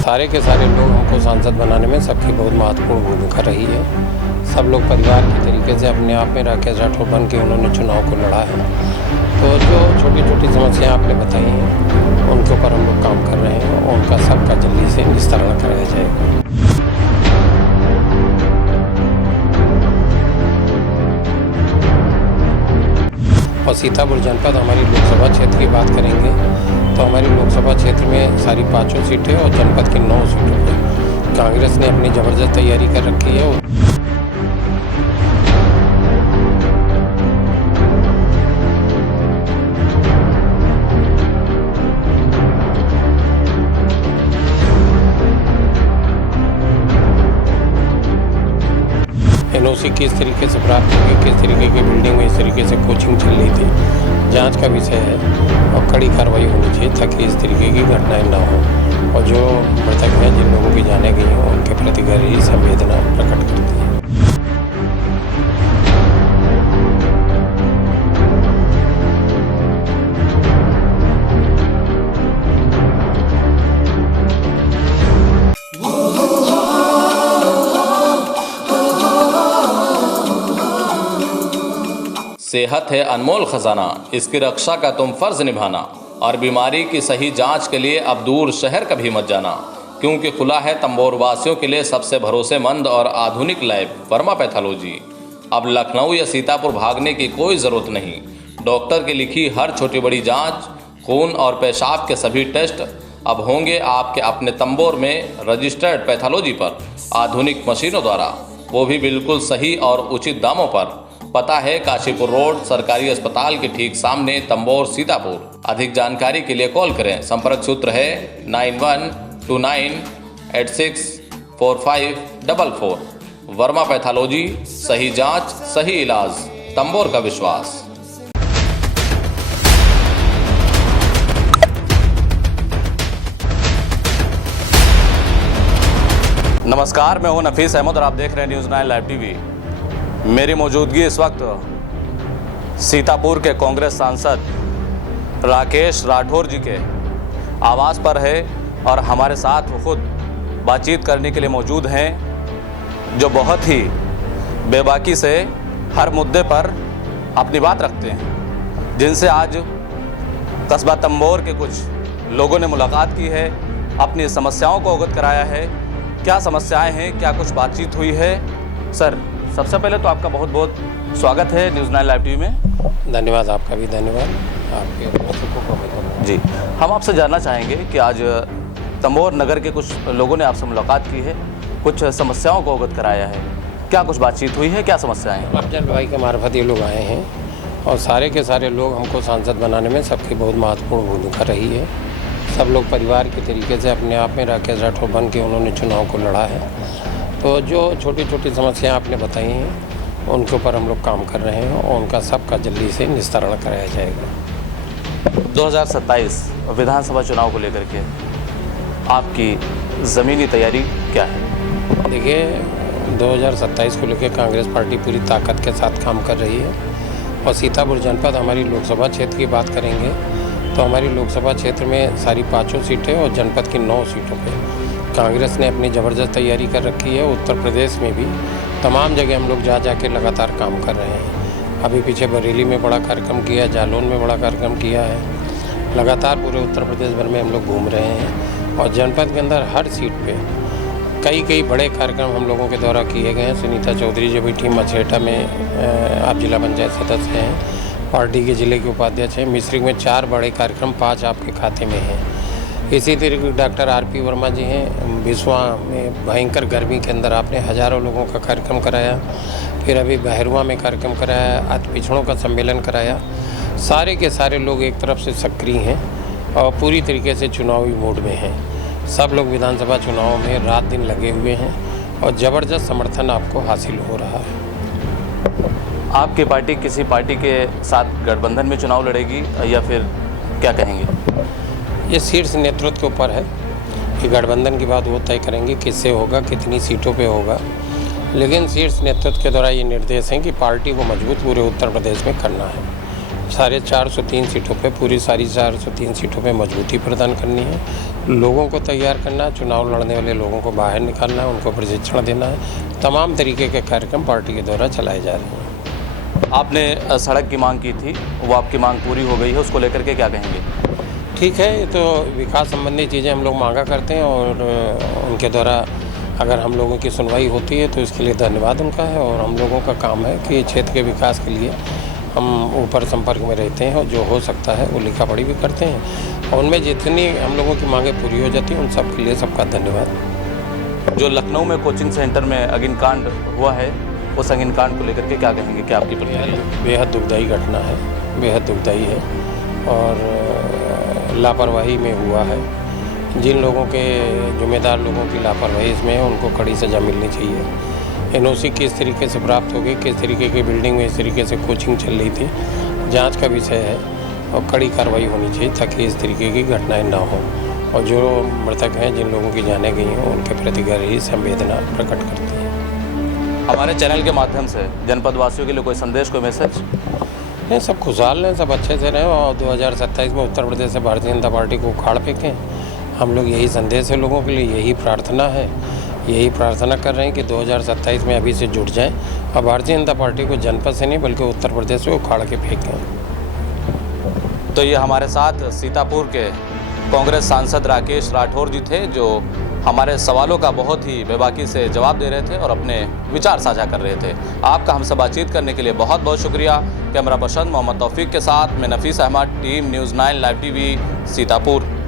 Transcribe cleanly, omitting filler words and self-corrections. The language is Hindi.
सारे के सारे लोग हमको सांसद बनाने में सबकी बहुत महत्वपूर्ण भूमिका रही है। सब लोग परिवार के तरीके से अपने आप में राकेश राठौर बन के उन्होंने चुनाव को लड़ा है। तो जो छोटी छोटी समस्याएं आपने बताई हैं उनके ऊपर हम लोग काम कर रहे हैं और उनका सबका जल्दी से निस्तारण कराया जाएगा। और सीतापुर जनपद हमारी लोकसभा क्षेत्र की बात करेंगे तो हमारी लोकसभा क्षेत्र में सारी 5 सीटें और जनपद की 9 सीटों पर कांग्रेस ने अपनी ज़बरदस्त तैयारी कर रखी है। एनओसी किस तरीके से प्राप्त होगी, किस तरीके की बिल्डिंग में इस तरीके से कोचिंग चल रही थी, जांच का विषय है और कड़ी कार्रवाई होनी चाहिए ताकि इस तरीके की घटनाएं ना हो। और जो मृतक हैं, जिन लोगों की जाने गई हैं, उनके प्रति गहरी संवेदना प्रकट करती है। सेहत है अनमोल खजाना, इसकी रक्षा का तुम फर्ज निभाना। और बीमारी की सही जांच के लिए अब दूर शहर कभी मत जाना, क्योंकि खुला है तंबोर वासियों के लिए सबसे भरोसेमंद और आधुनिक लैब वर्मा पैथोलॉजी। अब लखनऊ या सीतापुर भागने की कोई ज़रूरत नहीं। डॉक्टर की लिखी हर छोटी बड़ी जांच, खून और पेशाब के सभी टेस्ट अब होंगे आपके अपने तंबोर में रजिस्टर्ड पैथोलॉजी पर, आधुनिक मशीनों द्वारा, वो भी बिल्कुल सही और उचित दामों पर। पता है काशीपुर रोड, सरकारी अस्पताल के ठीक सामने, तंबोर, सीतापुर। अधिक जानकारी के लिए कॉल करें। संपर्क सूत्र है 9129864544। वर्मा पैथोलॉजी, सही जांच, सही इलाज, तंबोर का विश्वास। नमस्कार, मैं हूं नफीस अहमद और आप देख रहे हैं न्यूज़ 9 लाइव टीवी। मेरी मौजूदगी इस वक्त सीतापुर के कांग्रेस सांसद राकेश राठौर जी के आवास पर है और हमारे साथ वो खुद बातचीत करने के लिए मौजूद हैं, जो बहुत ही बेबाकी से हर मुद्दे पर अपनी बात रखते हैं, जिनसे आज कस्बा तंबोर के कुछ लोगों ने मुलाकात की है, अपनी समस्याओं को अवगत कराया है। क्या समस्याएं हैं, क्या कुछ बातचीत हुई है? सर, सबसे पहले तो आपका बहुत बहुत स्वागत है न्यूज़ 9 लाइव टीवी में। धन्यवाद, आपका भी धन्यवाद, आपके दर्शकों को भी धन्यवाद। जी, हम आपसे जानना चाहेंगे कि आज तंबोर नगर के कुछ लोगों ने आपसे मुलाकात की है, कुछ समस्याओं को अवगत कराया है। क्या कुछ बातचीत हुई है, क्या समस्याएं हैं? अफजल भाई के मार्फत ये लोग आए हैं और सारे के सारे लोग हमको सांसद बनाने में सबकी बहुत महत्वपूर्ण भूमिका रही है। सब लोग परिवार के तरीके से अपने आप में राकेश राठौर बन के उन्होंने चुनाव को लड़ा है। तो जो छोटी छोटी समस्याएं आपने बताई हैं उनके ऊपर हम लोग काम कर रहे हैं और उनका सबका जल्दी से निस्तारण कराया जाएगा। 2027 विधानसभा चुनाव को लेकर के आपकी ज़मीनी तैयारी क्या है? देखिए, 2027 को लेकर कांग्रेस पार्टी पूरी ताकत के साथ काम कर रही है। और सीतापुर जनपद हमारी लोकसभा क्षेत्र की बात करेंगे तो हमारी लोकसभा क्षेत्र में सारी 5 सीटें और जनपद की 9 सीटों पे कांग्रेस ने अपनी ज़बरदस्त तैयारी कर रखी है। उत्तर प्रदेश में भी तमाम जगह हम लोग जा के लगातार काम कर रहे हैं। अभी पीछे बरेली में बड़ा कार्यक्रम किया है, जालौन में बड़ा कार्यक्रम किया है। लगातार पूरे उत्तर प्रदेश भर में हम लोग घूम रहे हैं और जनपद के अंदर हर सीट पे कई बड़े कार्यक्रम हम लोगों के द्वारा किए गए हैं। सुनीता चौधरी जो भी टीम मछेटा में आप जिला पंचायत सदस्य हैं, पार्टी के ज़िले के उपाध्यक्ष हैं। मिश्रिक में 4 बड़े कार्यक्रम, 5 आपके खाते में हैं। इसी तरीके डॉक्टर आरपी वर्मा जी हैं, बिस्वा में भयंकर गर्मी के अंदर आपने हज़ारों लोगों का कार्यक्रम कराया। फिर अभी बहरुआ में कार्यक्रम कराया, अति पिछड़ों का सम्मेलन कराया। सारे के सारे लोग एक तरफ से सक्रिय हैं और पूरी तरीके से चुनावी मोड में हैं। सब लोग विधानसभा चुनाव में रात दिन लगे हुए हैं और ज़बरदस्त समर्थन आपको हासिल हो रहा है। आपकी पार्टी किसी पार्टी के साथ गठबंधन में चुनाव लड़ेगी या फिर क्या कहेंगे? ये शीर्ष नेतृत्व के ऊपर है कि गठबंधन की बात वो तय करेंगे किससे होगा, कितनी सीटों पे होगा। लेकिन शीर्ष नेतृत्व के द्वारा ये निर्देश हैं कि पार्टी को मजबूत पूरे उत्तर प्रदेश में करना है। सारे 403 सीटों पे, पूरी सारी 403 सीटों पे मजबूती प्रदान करनी है, लोगों को तैयार करना है, चुनाव लड़ने वाले लोगों को बाहर निकालना है, उनको प्रशिक्षण देना है। तमाम तरीके के कार्यक्रम पार्टी के द्वारा चलाए जा रहे हैं। आपने सड़क की मांग की थी, वो आपकी मांग पूरी हो गई है, उसको लेकर के क्या कहेंगे? ठीक है, ये तो विकास संबंधी चीज़ें हम लोग मांगा करते हैं और उनके द्वारा अगर हम लोगों की सुनवाई होती है तो इसके लिए धन्यवाद उनका है। और हम लोगों का काम है कि क्षेत्र के विकास के लिए हम ऊपर संपर्क में रहते हैं और जो हो सकता है वो लिखा पढ़ी भी करते हैं, और उनमें जितनी हम लोगों की मांगें पूरी हो जाती हैं उन सब के लिए सबका धन्यवाद। जो लखनऊ में कोचिंग सेंटर में अग्निकांड हुआ है, उस अग्निकांड को लेकर के क्या कहेंगे? क्या आपकी प्रतिक्रिया? बेहद दुखदायी घटना है, बेहद दुखदायी है और लापरवाही में हुआ है। जिन लोगों के जिम्मेदार लोगों की लापरवाही इसमें है उनको कड़ी सज़ा मिलनी चाहिए। एनओसी किस तरीके से प्राप्त होगी, किस तरीके की बिल्डिंग में इस तरीके से कोचिंग चल रही थी, जांच का विषय है और कड़ी कार्रवाई होनी चाहिए ताकि इस तरीके की घटनाएं ना हो। और जो मृतक हैं, जिन लोगों की जानें गई हैं, उनके प्रति गहरी संवेदना प्रकट करती है। हमारे चैनल के माध्यम से जनपद वासियों के लिए कोई संदेश, कोई मैसेज? नहीं, सब खुशहाल रहें, सब अच्छे से रहें और 2027 में उत्तर प्रदेश से भारतीय जनता पार्टी को उखाड़ फेंकें। हम लोग यही संदेश है लोगों के लिए, यही प्रार्थना है, यही प्रार्थना कर रहे हैं कि 2027 में अभी से जुट जाएं और भारतीय जनता पार्टी को जनपद से नहीं बल्कि उत्तर प्रदेश से उखाड़ के फेंकें। तो ये हमारे साथ सीतापुर के कांग्रेस सांसद राकेश राठौर जी थे, जो हमारे सवालों का बहुत ही बेबाकी से जवाब दे रहे थे और अपने विचार साझा कर रहे थे। आपका हमसे बातचीत करने के लिए बहुत बहुत शुक्रिया। कैमरा पर्सन मोहम्मद तौफीक के साथ मैं Nafees Ahmad, team news 9 live TV, Sitapur.